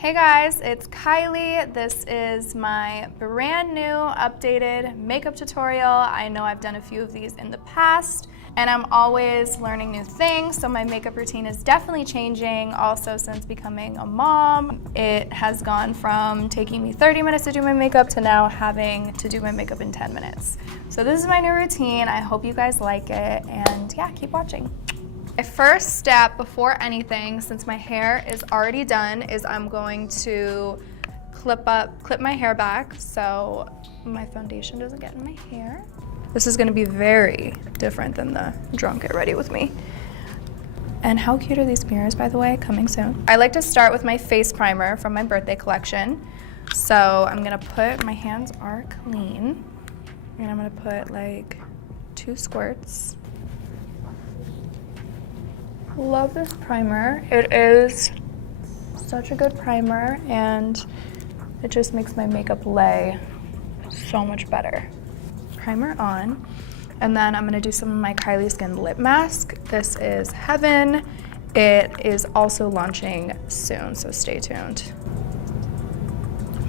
Hey guys, it's Kylie. This is my brand new updated makeup tutorial. I know I've done a few of these in the past and I'm always learning new things, so my makeup routine is definitely changing. Also, since becoming a mom, it has gone from taking me 30 minutes to do my makeup to now having to do my makeup in 10 minutes. So this is my new routine. I hope you guys like it, and yeah, keep watching. My first step before anything, since my hair is already done, is I'm going to clip my hair back so my foundation doesn't get in my hair. This is gonna be very different than the drunk Get Ready With Me. And how cute are these mirrors, by the way? Coming soon. I like to start with my face primer from my birthday collection. So I'm gonna put, my hands are clean, and I'm gonna put like 2 squirts. Love this primer. It is such a good primer and it just makes my makeup lay so much better. Primer on, and then I'm gonna do some of my Kylie Skin lip mask. This is Heaven. It is also launching soon, so stay tuned.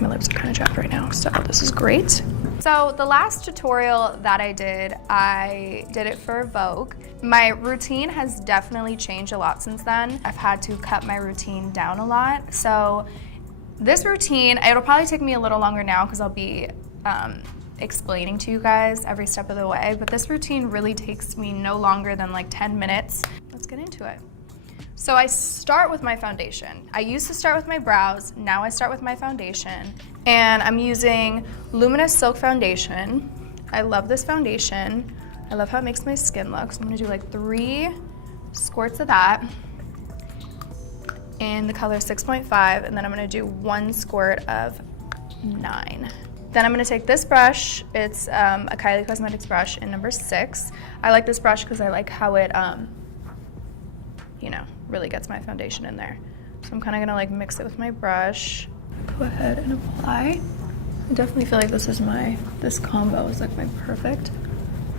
My lips are kind of chapped right now, so this is great. So the last tutorial that I did it for Vogue. My routine has definitely changed a lot since then. I've had to cut my routine down a lot. So this routine, it'll probably take me a little longer now because I'll be explaining to you guys every step of the way, but this routine really takes me no longer than like 10 minutes. Let's get into it. So I start with my foundation. I used to start with my brows, now I start with my foundation, and I'm using Luminous Silk Foundation. I love this foundation. I love how it makes my skin look, so I'm gonna do like 3 squirts of that in the color 6.5, and then I'm gonna do 1 squirt of 9. Then I'm gonna take this brush. It's a Kylie Cosmetics brush in number 6. I like this brush because I like how it, really gets my foundation in there. So I'm kind of gonna like mix it with my brush. Go ahead and apply. I definitely feel like this combo is like my perfect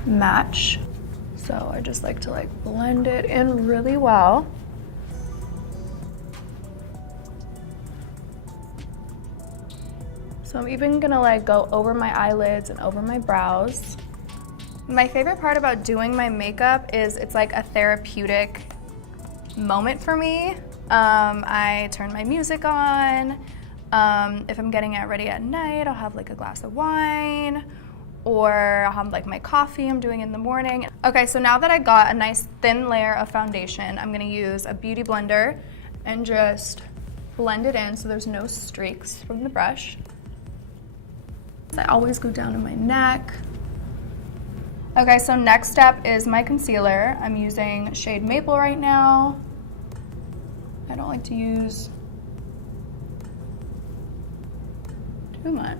match. So I just like to like blend it in really well. So I'm even gonna like go over my eyelids and over my brows. My favorite part about doing my makeup is it's like a therapeutic moment for me. I turn my music on. If I'm getting it ready at night, I'll have like a glass of wine, or I'll have like my coffee I'm doing in the morning. Okay, so now that I got a nice thin layer of foundation, I'm gonna use a beauty blender and just blend it in so there's no streaks from the brush. I always go down to my neck. Okay, so next step is my concealer. I'm using shade Maple right now. I don't like to use too much.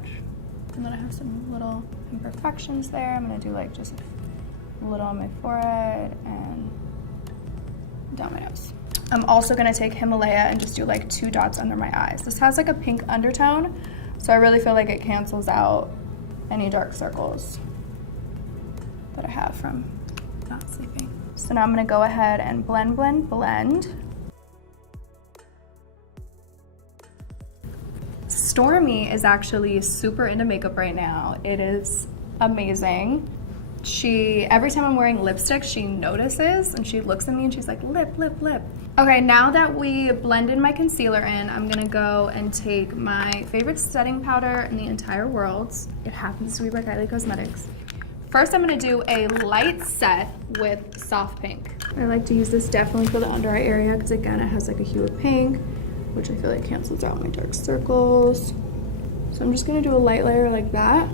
And then I have some little imperfections there. I'm gonna do like just a little on my forehead and down my nose. I'm also gonna take Himalaya and just do like 2 dots under my eyes. This has like a pink undertone, so I really feel like it cancels out any dark circles that I have from not sleeping. So now I'm gonna go ahead and blend, blend, blend. Stormy is actually super into makeup right now. It is amazing. Every time I'm wearing lipstick, she notices and she looks at me and she's like, lip, lip, lip. Okay, now that we blended my concealer in, I'm gonna go and take my favorite setting powder in the entire world. It happens to be by Kylie Cosmetics. First, I'm gonna do a light set with soft pink. I like to use this definitely for the under eye area because again, it has like a hue of pink, which I feel like cancels out my dark circles. So I'm just gonna do a light layer like that.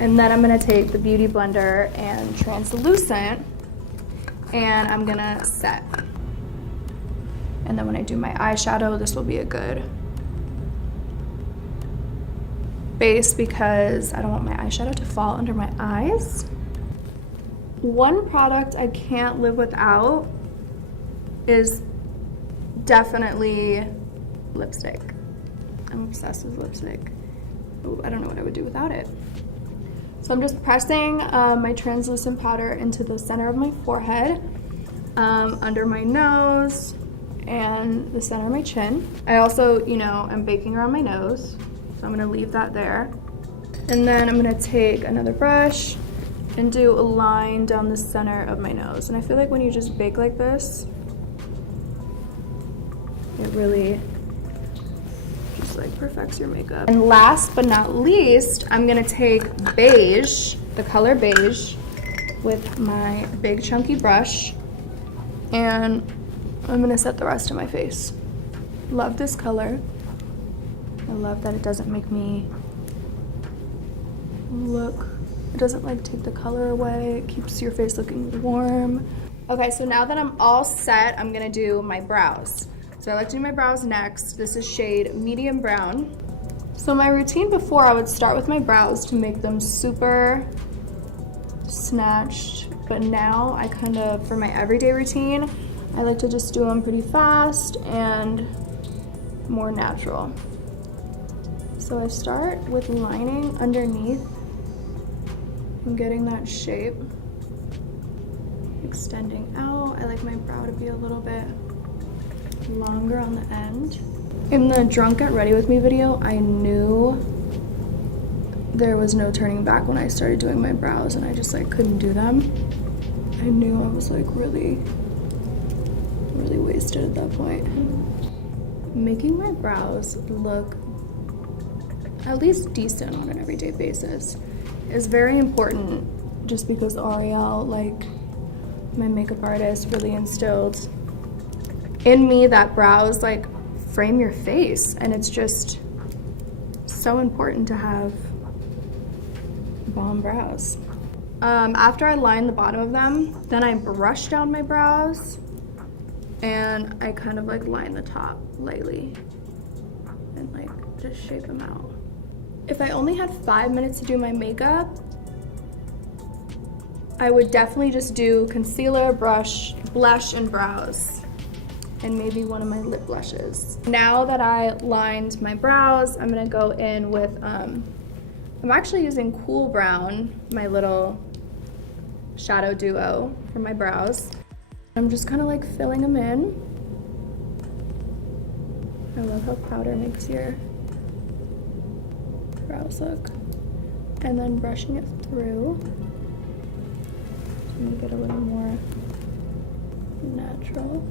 And then I'm gonna take the Beauty Blender and Translucent, and I'm gonna set. And then when I do my eyeshadow, this will be a good base because I don't want my eyeshadow to fall under my eyes. One product I can't live without is definitely lipstick. I'm obsessed with lipstick. Ooh, I don't know what I would do without it. So I'm just pressing my translucent powder into the center of my forehead, under my nose, and the center of my chin. I also, you know, I'm baking around my nose, so I'm gonna leave that there. And then I'm gonna take another brush and do a line down the center of my nose. And I feel like when you just bake like this, it really just like perfects your makeup. And last but not least, I'm gonna take beige, the color beige, with my big chunky brush, and I'm gonna set the rest of my face. Love this color. I love that it doesn't make me look, it doesn't like take the color away. It keeps your face looking warm. Okay, so now that I'm all set, I'm gonna do my brows. So I like to do my brows next. This is shade medium brown. So my routine before, I would start with my brows to make them super snatched, but now I kind of, for my everyday routine, I like to just do them pretty fast and more natural. So I start with lining underneath and getting that shape, extending out. I like my brow to be a little bit longer on the end. In the Drunk Get Ready With Me video, I knew there was no turning back when I started doing my brows, and I just like couldn't do them. I knew I was like really wasted at that point. Making my brows look at least decent on an everyday basis is very important, just because Ariel, like my makeup artist, really instilled in me that brows like frame your face, and it's just so important to have bomb brows. After I line the bottom of them, then I brush down my brows and I kind of like line the top lightly and like just shape them out. If I only had 5 minutes to do my makeup, I would definitely just do concealer, blush, and brows, and maybe one of my lip blushes. Now that I lined my brows, I'm gonna go in with, I'm actually using Cool Brown, my little shadow duo for my brows. I'm just kind of like filling them in. I love how powder makes your brows look. And then brushing it through to make it a little more natural.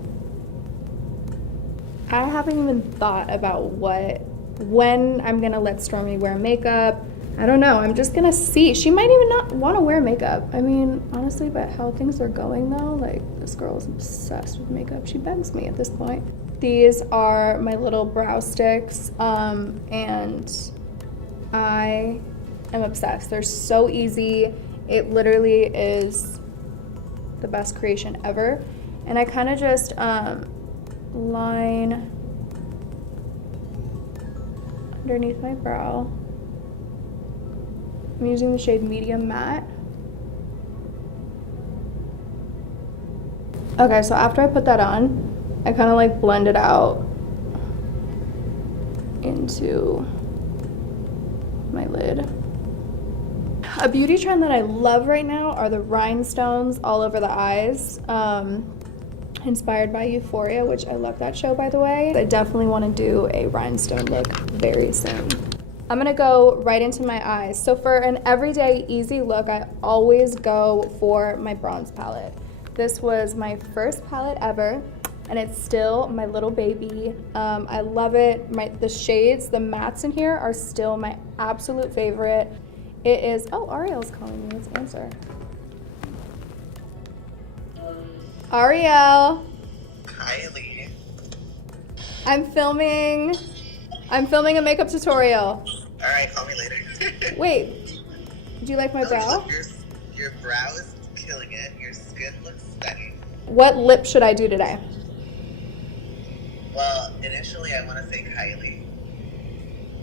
I haven't even thought about when I'm gonna let Stormy wear makeup. I don't know, I'm just gonna see. She might even not wanna wear makeup. I mean, honestly, but how things are going though, like this girl is obsessed with makeup. She begs me at this point. These are my little brow sticks, and I am obsessed. They're so easy. It literally is the best creation ever. And I kind of just line underneath my brow. I'm using the shade Medium Matte. Okay, so after I put that on, I kind of like blend it out into my lid. A beauty trend that I love right now are the rhinestones all over the eyes. Inspired by Euphoria, which I love that show, by the way. I definitely want to do a rhinestone look very soon. I'm gonna go right into my eyes. So for an everyday easy look, I always go for my bronze palette. This was my first palette ever, and it's still my little baby. I love it. The shades, the mattes in here are still my absolute favorite. It is, oh, Ariel's calling me, let's answer. Ariel. Kaylie. I'm filming a makeup tutorial. All right, call me later. Wait, do you like my brow? Your brow is killing it. Your skin looks stunning. What lip should I do today? Well, initially I want to say Kaylie.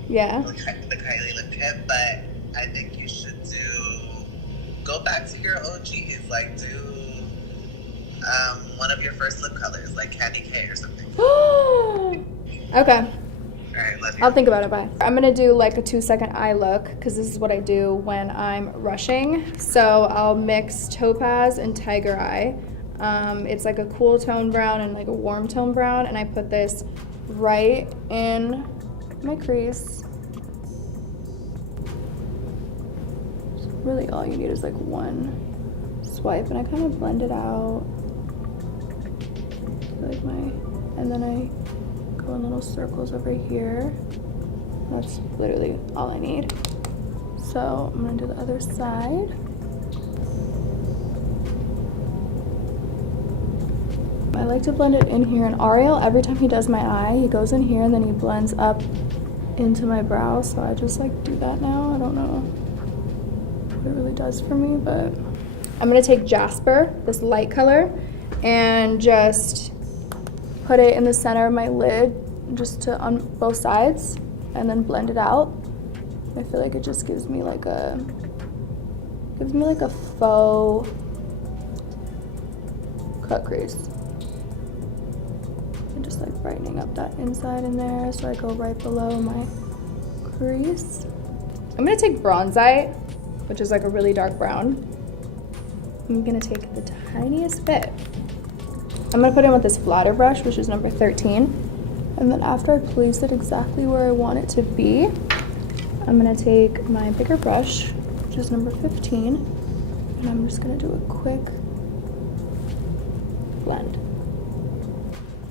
Yeah. The Kaylie lip tip, but I think you should go back to your OGs, like do one of your first lip colors, like Candy K or something. Okay. All right, love you. I'll think about it, bye. I'm gonna do like a 2-second eye look, because this is what I do when I'm rushing. So I'll mix Topaz and Tiger Eye. It's like a cool tone brown and like a warm tone brown, and I put this right in my crease. So really all you need is like one swipe, and I kind of blend it out. Like and then I go in little circles over here. That's literally all I need. So I'm gonna do the other side. I like to blend it in here, and Ariel, every time he does my eye, he goes in here and then he blends up into my brow, so I just like do that now. I don't know what it really does for me, but I'm gonna take Jasper, this light color, and just put it in the center of my lid, just on both sides, and then blend it out. I feel like it just gives me like a faux cut crease. And just like brightening up that inside in there, so I go right below my crease. I'm gonna take Bronzite, which is like a really dark brown. I'm gonna take the tiniest bit. I'm gonna put in with this flatter brush, which is number 13. And then after I place it exactly where I want it to be, I'm gonna take my bigger brush, which is number 15, and I'm just gonna do a quick blend.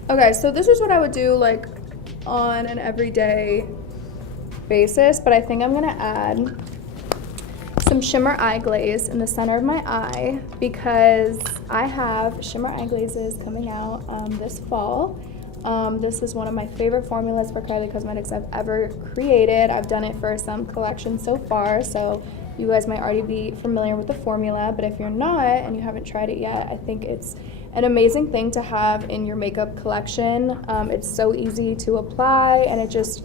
Okay, so this is what I would do like on an everyday basis, but I think I'm gonna add some shimmer eye glaze in the center of my eye, because I have shimmer eye glazes coming out this fall. This is one of my favorite formulas for Kylie Cosmetics I've ever created. I've done it for some collections so far, so you guys might already be familiar with the formula, but if you're not and you haven't tried it yet, I think it's an amazing thing to have in your makeup collection. It's so easy to apply, and it just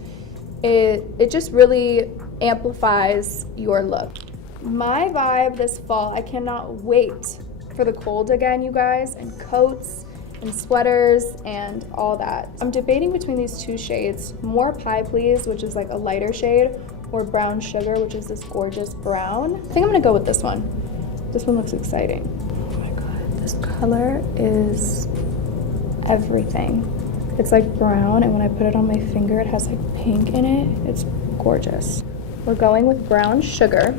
really amplifies your look. My vibe this fall, I cannot wait for the cold again, you guys, and coats and sweaters and all that. I'm debating between these two shades, More Pie Please, which is like a lighter shade, or Brown Sugar, which is this gorgeous brown. I think I'm gonna go with this one. This one looks exciting. Oh my God, this color is everything. It's like brown, and when I put it on my finger, it has like pink in it. It's gorgeous. We're going with Brown Sugar.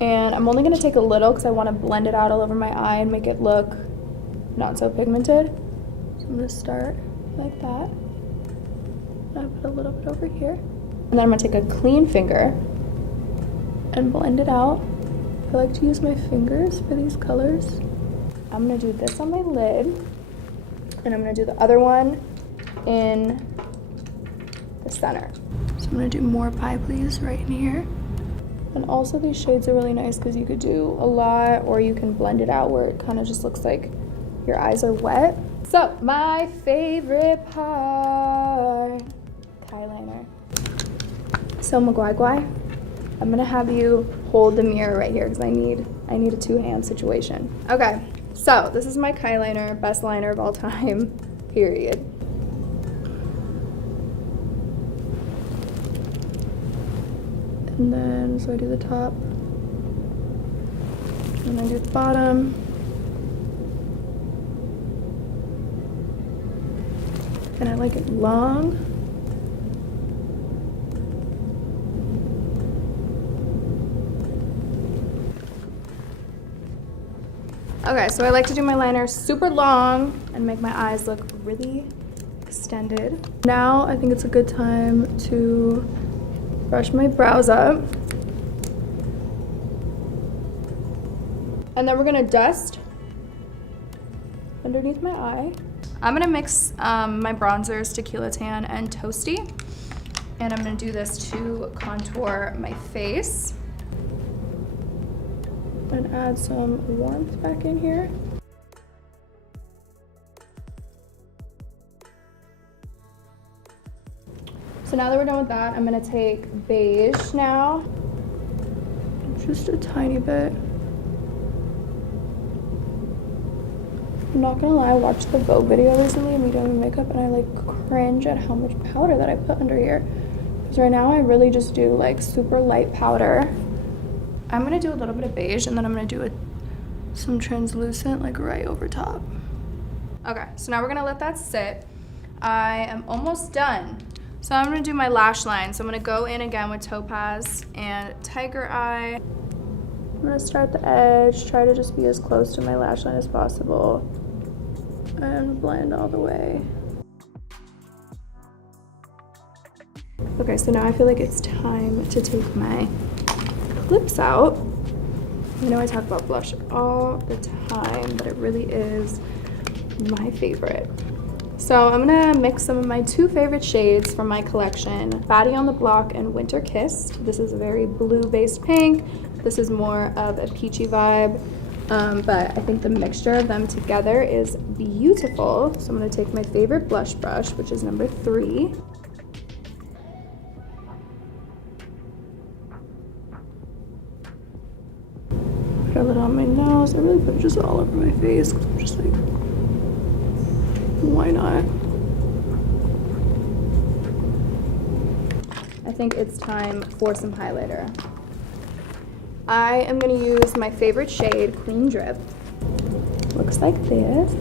And I'm only gonna take a little because I wanna blend it out all over my eye and make it look not so pigmented. So I'm gonna start like that. And I put a little bit over here. And then I'm gonna take a clean finger and blend it out. I like to use my fingers for these colors. I'm gonna do this on my lid, and I'm gonna do the other one in the center. So I'm gonna do More Pie Please right in here. And also these shades are really nice because you could do a lot, or you can blend it out where it kind of just looks like your eyes are wet. So my favorite part, eyeliner. So Maguire, I'm gonna have you hold the mirror right here because I need a two-hand situation. Okay, so this is my eyeliner, best liner of all time, period. And then, so I do the top, and I do the bottom, and I like it long. Okay, so I like to do my liner super long and make my eyes look really extended. Now I think it's a good time to brush my brows up. And then we're gonna dust underneath my eye. I'm gonna mix my bronzers, Tequila Tan and Toasty. And I'm gonna do this to contour my face. And add some warmth back in here. So now that we're done with that, I'm gonna take beige now. Just a tiny bit. I'm not gonna lie, I watched the Vogue video recently of me doing makeup, and I like cringe at how much powder that I put under here. Because right now I really just do like super light powder. I'm gonna do a little bit of beige, and then I'm gonna do some translucent like right over top. Okay, so now we're gonna let that sit. I am almost done. So I'm gonna do my lash line. So I'm gonna go in again with Topaz and Tiger Eye. I'm gonna start the edge, try to just be as close to my lash line as possible, and blend all the way. Okay, so now I feel like it's time to take my clips out. I know I talk about blush all the time, but it really is my favorite. So I'm gonna mix some of my 2 favorite shades from my collection, Baddie on the Block and Winter Kissed. This is a very blue-based pink. This is more of a peachy vibe, but I think the mixture of them together is beautiful. So I'm gonna take my favorite blush brush, which is number 3. Put a little on my nose. I really put it just all over my face because I'm just like, why not? I think it's time for some highlighter. I am gonna use my favorite shade, Clean Drip. Looks like this.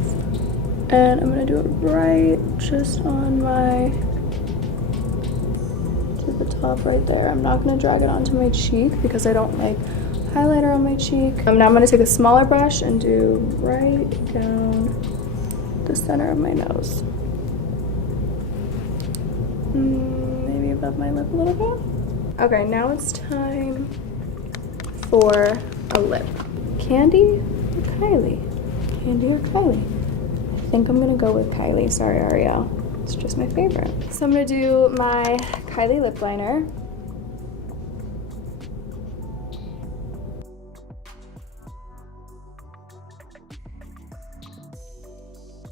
And I'm gonna do it right just on my, to the top right there. I'm not gonna drag it onto my cheek because I don't like highlighter on my cheek. Now I'm gonna take a smaller brush and do right down the center of my nose. Maybe above my lip a little bit. Okay, now it's time for a lip. Candy or Kylie? Candy or Kylie? I think I'm gonna go with Kylie. Sorry, Ariel. It's just my favorite. So I'm gonna do my Kylie lip liner.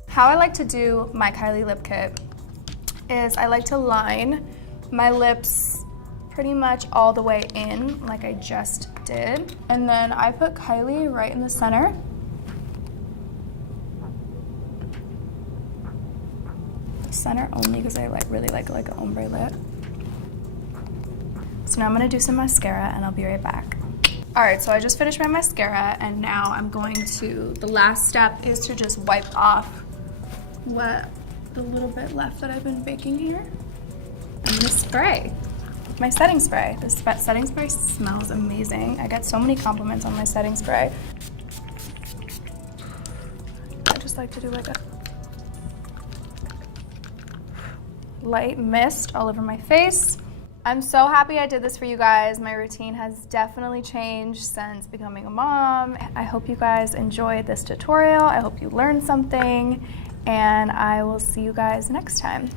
How I like to do my Kylie lip kit is I like to line my lips pretty much all the way in like I just did. And then I put Kylie right in the center. The center only because I really like an ombre lip. So now I'm gonna do some mascara and I'll be right back. All right, so I just finished my mascara and now I'm going to, the last step is to just wipe off what the little bit left that I've been baking here. I'm gonna spray with my setting spray. This setting spray smells amazing. I get so many compliments on my setting spray. I just like to do like a light mist all over my face. I'm so happy I did this for you guys. My routine has definitely changed since becoming a mom. I hope you guys enjoyed this tutorial. I hope you learned something, and I will see you guys next time.